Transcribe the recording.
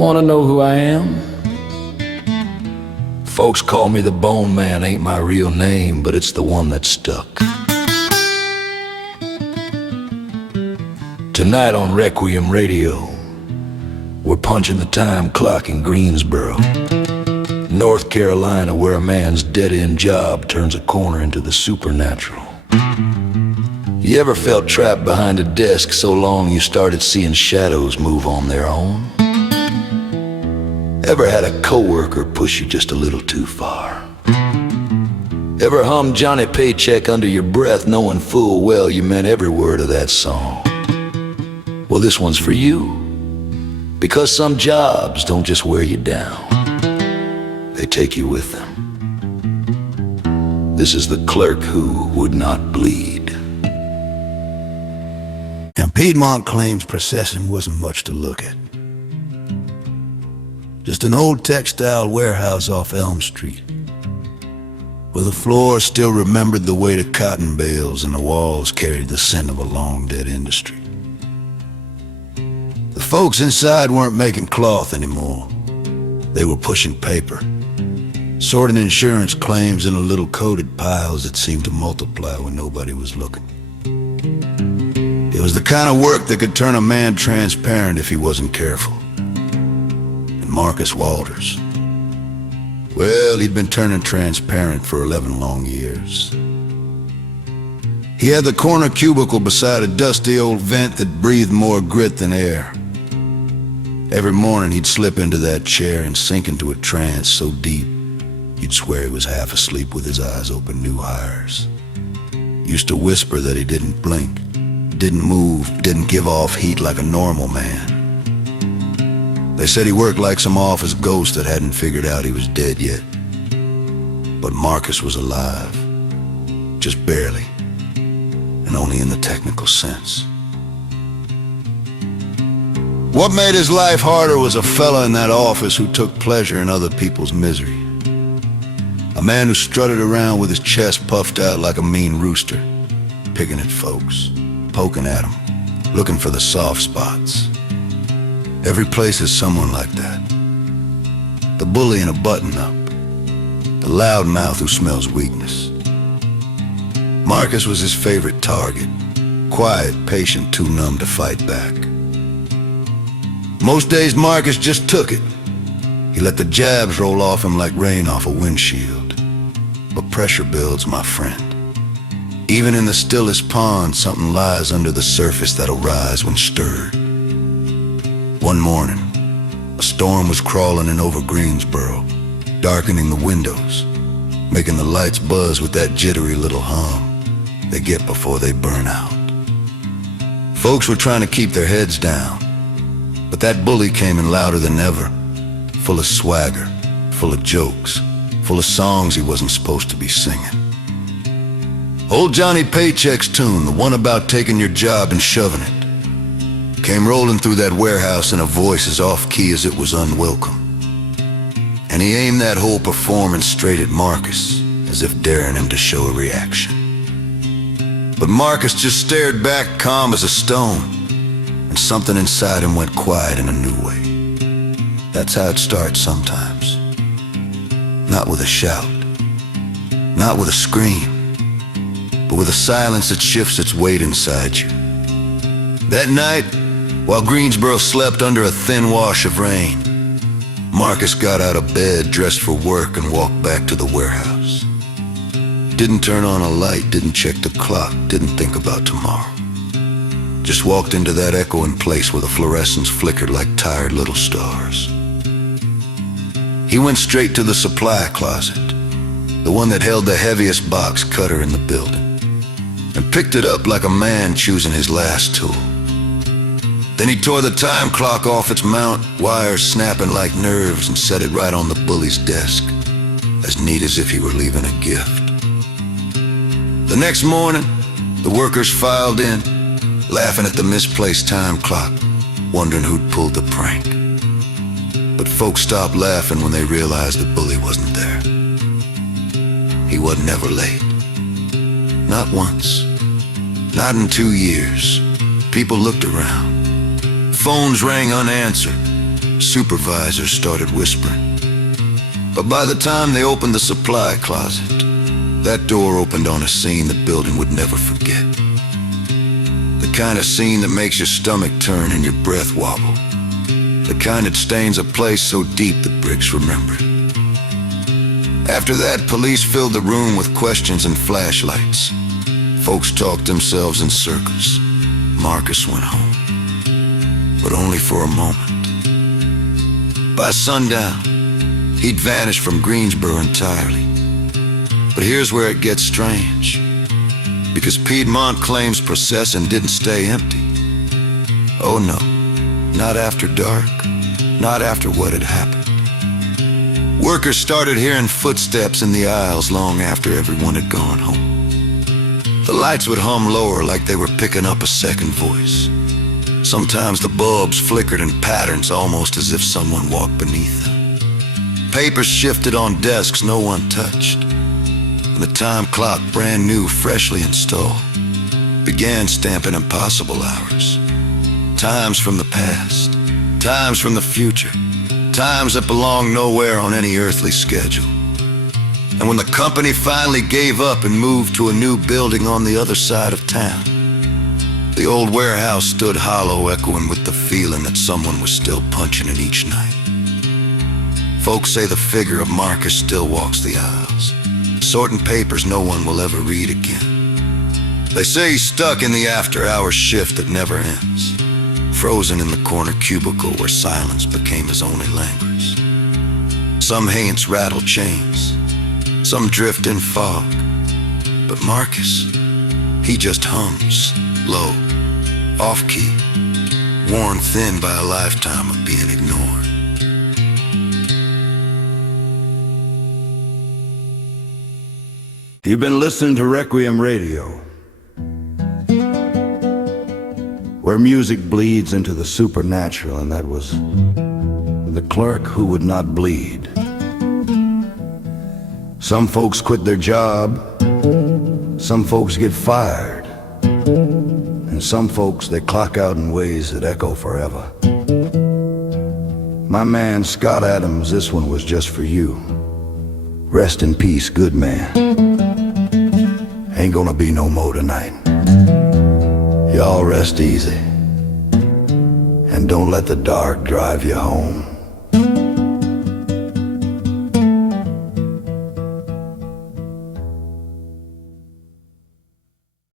wanna know who I am? Folks call me the Bone Man, ain't my real name, but it's the one that stuck. Tonight on Requiem Radio, we're punching the time clock in Greensboro, North Carolina, where a man's dead-end job turns a corner into the supernatural. You ever felt trapped behind a desk so long you started seeing shadows move on their own? Ever had a coworker push you just a little too far? Ever hummed Johnny Paycheck under your breath knowing full well you meant every word of that song? Well, this one's for you, because some jobs don't just wear you down, they take you with them. This is the clerk who would not bleed. Now, Piedmont claims processing wasn't much to look at. Just an old textile warehouse off Elm Street, where the floor still remembered the weight of cotton bales and the walls carried the scent of a long-dead industry. The folks inside weren't making cloth anymore. They were pushing paper, sorting insurance claims into little coated piles that seemed to multiply when nobody was looking. It was the kind of work that could turn a man transparent if he wasn't careful. Marcus Walters. Well, he'd been turning transparent for 11 long years. He had the corner cubicle beside a dusty old vent that breathed more grit than air. Every morning he'd slip into that chair and sink into a trance so deep you'd swear he was half asleep with his eyes open new hires. Used to whisper that he didn't blink, didn't move, didn't give off heat like a normal man. They said he worked like some office ghost that hadn't figured out he was dead yet. But Marcus was alive, just barely, and only in the technical sense. What made his life harder was a fella in that office who took pleasure in other people's misery. A man who strutted around with his chest puffed out like a mean rooster, picking at folks, poking at them, looking for the soft spots. Every place has someone like that. The bully in a button-up, the loudmouth who smells weakness. Marcus was his favorite target, quiet, patient, too numb to fight back. Most days Marcus just took it. He let the jabs roll off him like rain off a windshield. But pressure builds, my friend. Even in the stillest pond, something lies under the surface that'll rise when stirred. One morning, a storm was crawling in over Greensboro, darkening the windows, making the lights buzz with that jittery little hum they get before they burn out. Folks were trying to keep their heads down, but that bully came in louder than ever, full of swagger, full of jokes, full of songs he wasn't supposed to be singing. Old Johnny Paycheck's tune, the one about taking your job and shoving it, came rolling through that warehouse in a voice as off-key as it was unwelcome. And he aimed that whole performance straight at Marcus, as if daring him to show a reaction. But Marcus just stared back, calm as a stone, and something inside him went quiet in a new way. That's how it starts sometimes. Not with a shout, not with a scream, but with a silence that shifts its weight inside you. That night, while Greensboro slept under a thin wash of rain, Marcus got out of bed, dressed for work, and walked back to the warehouse. Didn't turn on a light, didn't check the clock, didn't think about tomorrow. Just walked into that echoing place where the fluorescents flickered like tired little stars. He went straight to the supply closet, the one that held the heaviest box cutter in the building, and picked it up like a man choosing his last tool. Then he tore the time clock off its mount, wires snapping like nerves, and set it right on the bully's desk, as neat as if he were leaving a gift. The next morning, the workers filed in, laughing at the misplaced time clock, wondering who'd pulled the prank. But folks stopped laughing when they realized the bully wasn't there. He wasn't ever late. Not once. Not in 2 years. People looked around. Phones rang unanswered. Supervisors started whispering. But by the time they opened the supply closet, that door opened on a scene the building would never forget. The kind of scene that makes your stomach turn and your breath wobble. The kind that stains a place so deep the bricks remember it. After that, police filled the room with questions and flashlights. Folks talked themselves in circles. Marcus went home, but only for a moment. By sundown, he'd vanished from Greensboro entirely. But here's where it gets strange, because Piedmont claims processing didn't stay empty. Oh no, not after dark, not after what had happened. Workers started hearing footsteps in the aisles long after everyone had gone home. The lights would hum lower like they were picking up a second voice. Sometimes the bulbs flickered in patterns almost as if someone walked beneath them. Papers shifted on desks no one touched. And the time clock, brand new, freshly installed, began stamping impossible hours. Times from the past, times from the future, times that belong nowhere on any earthly schedule. And when the company finally gave up and moved to a new building on the other side of town, the old warehouse stood hollow, echoing with the feeling that someone was still punching it each night. Folks say the figure of Marcus still walks the aisles, sorting papers no one will ever read again. They say he's stuck in the after-hours shift that never ends, frozen in the corner cubicle where silence became his only language. Some haints rattle chains, some drift in fog, but Marcus, he just hums, low, off-key, worn thin by a lifetime of being ignored. You've been listening to Requiem Radio, where music bleeds into the supernatural, and that was the clerk who would not bleed. Some folks quit their job, some folks get fired, and some folks, they clock out in ways that echo forever. My man, Scott Adams, this one was just for you. Rest in peace, good man. Ain't gonna be no more tonight. Y'all rest easy, and don't let the dark drive you home.